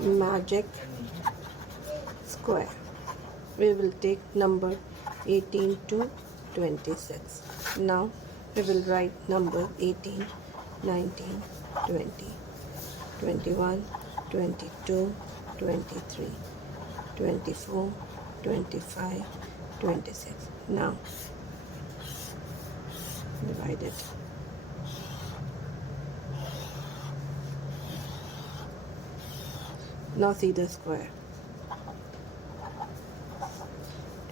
magic square. We will take number 18 to 26. Now we will write number 18, 19, 20, 21, 22, 23, 24, 25, 26. Now divide it. Now see the square.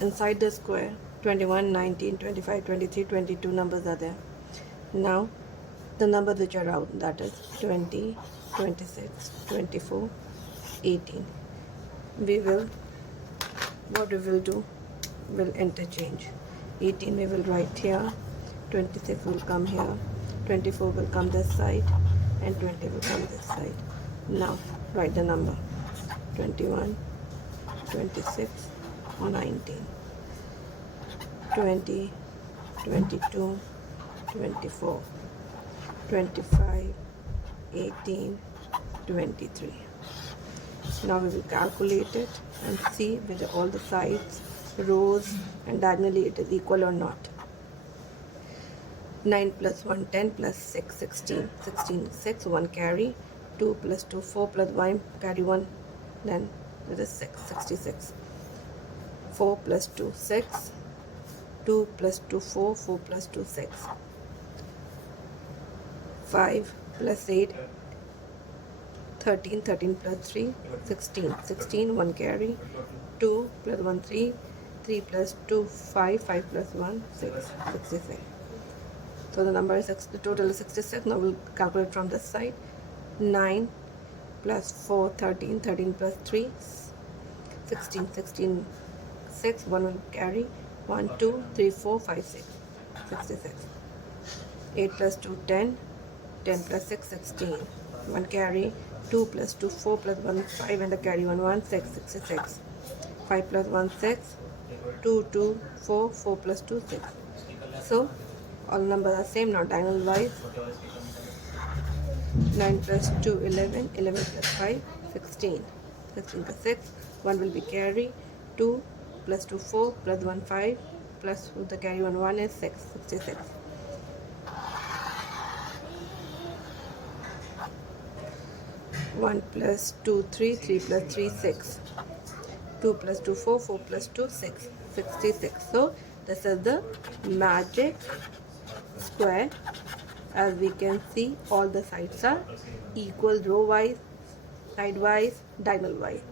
Inside the square, 21, 19, 25, 23, 22 numbers are there. Now the numbers which are out, that is 20, 26, 24, 18. What we will do, will interchange. 18 we will write here, 26 will come here, 24 will come this side, and 20 will come this side. Now write the number 21, 26, 19, 20, 22, 24, 25, 18, 23. Now we will calculate it and see whether all the sides, rows and diagonally it is equal or not. 9 plus 1, 10 plus 6, 16. 16, 6, 1 carry. 2 plus 2, 4 plus 1, carry 1. Then it is 6, 66. 4 plus 2, 6. 2 plus 2, 4. 4 plus 2, 6. 5 plus 8, 13. 13 plus 3, 16. 16, 1 carry. 2 plus 1, 3. 3 plus 2, 5. 5 plus 1, 6. 66. So the number is the total is 66. Now we'll calculate from this side. 9 plus 4, 13. 13 plus 3, 16. 16, 6. 1 will carry. 1, 2, 3, 4, 5, 6. 66. 8 plus 2, 10. 10 plus 6, 16. 1 carry. 2 plus 2, 4 plus 1, 5 and a carry 1, 1, 6, 66. 5 plus 1, 6. 2, 2, 4, 4 plus 2, 6. So all numbers are same now, diagonal wise. 9 plus 2, 11. 11 plus 5, 16. 16 plus 6, 1 will be carry. 2 plus 2, 4 plus 1, 5 plus the carry 1, 1 is 6. 66. 1 plus 2, 3. 3 plus 3, 6. 2 plus 2, 4. 4 plus 2, 6. 66. So this is the magic square. As we can see, all the sides are equal, row wise, side wise, diagonal wise.